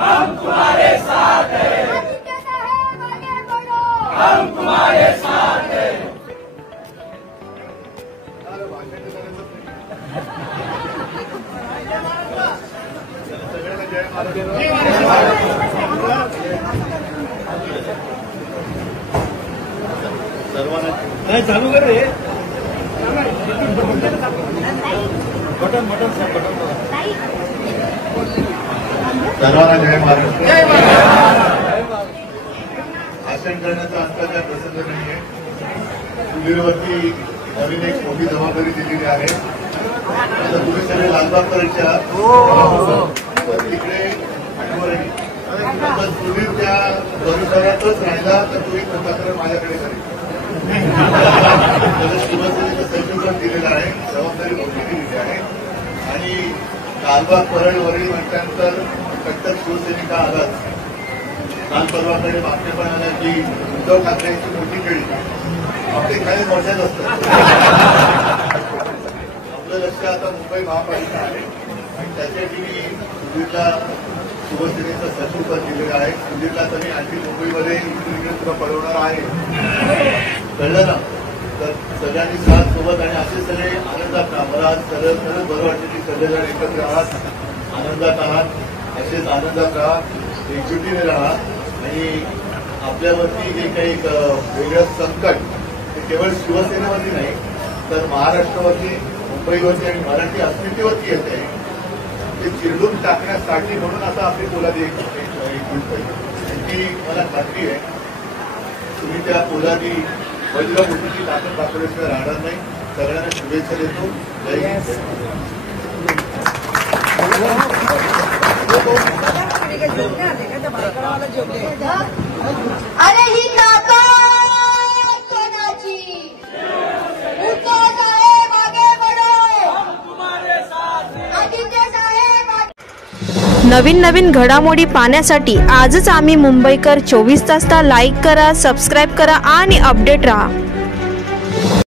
हम तुम्हारे साथ हैं। आदित्य साहेब आगे बढ़ो, हम तुम्हारे साथ हैं। सर्वांना चालू कर रे बटन बटन सब बटन सर्वांना जय महाराष्ट्र। भाषण करण्याचा आजचा काय प्रसंग नाहीये। चुलीवरती नवीन एक मोठी जबाबदारी दिलेली आहे। आता तुम्ही सगळे लालबागकडचे आहात, तिकडे चुली त्या परिसरातच राहिला तर तुम्ही तक्रार माझ्याकडे करेल। शिवसेनेचं सचिव पण दिलेलं आहे, जबाबदारी मोठी दिलेली आहे आणि लालबाग परळवरील म्हटल्यानंतर कट्टर शिवसैनिक आलाच। काल परवाकडे बातम्या पण आल्या की उद्धव ठाकरेंची मोठी खेळी आपले काही मोठ्याच असतात। आपलं लक्ष आता मुंबई महापालिका आहे आणि त्याच्यासाठी सुधीरला शिवसेनेचं सचिव पद दिलेलं आहे। सुधीरला त्यांनी आणखी मुंबईमध्ये इकडे तुला पळवणार आहे, कळलं ना? तर सगळ्यांनी साथ सोबत आणि असे सगळे आनंदात राहा। मला आज खरंच बरं वाटतं की सगळेजण एकत्र आहात, आनंदात आहात, असेच आनंदात राहा, एकजुटीने राहा आणि आपल्यावरती जे काही वेगळं संकट ते केवळ शिवसेनेवरती नाही तर महाराष्ट्रावरती, मुंबईवरती आणि मराठी अस्मितेवरती येत आहे। ते चिरडून टाकण्यासाठी म्हणून आता आपली पोलादी त्यांची मला खात्री आहे तुम्ही त्या पोलादी वज्रमुठीची ताकद दाखवल्याशिवाय राहणार नाही। सगळ्यांना शुभेच्छा देतो। जय हिंद। अरे ही ताकद कोणाची? उद्धव साहेब आगे बढ़ो, हम तुम्हारे साथ हैं। आदित्य साहेब। नवीन नवीन घडामोडी पाहण्यासाठी आजच आम्ही मुंबईकर 24 तासला लाईक करा, सबस्क्राईब करा आणि अपडेट रहा।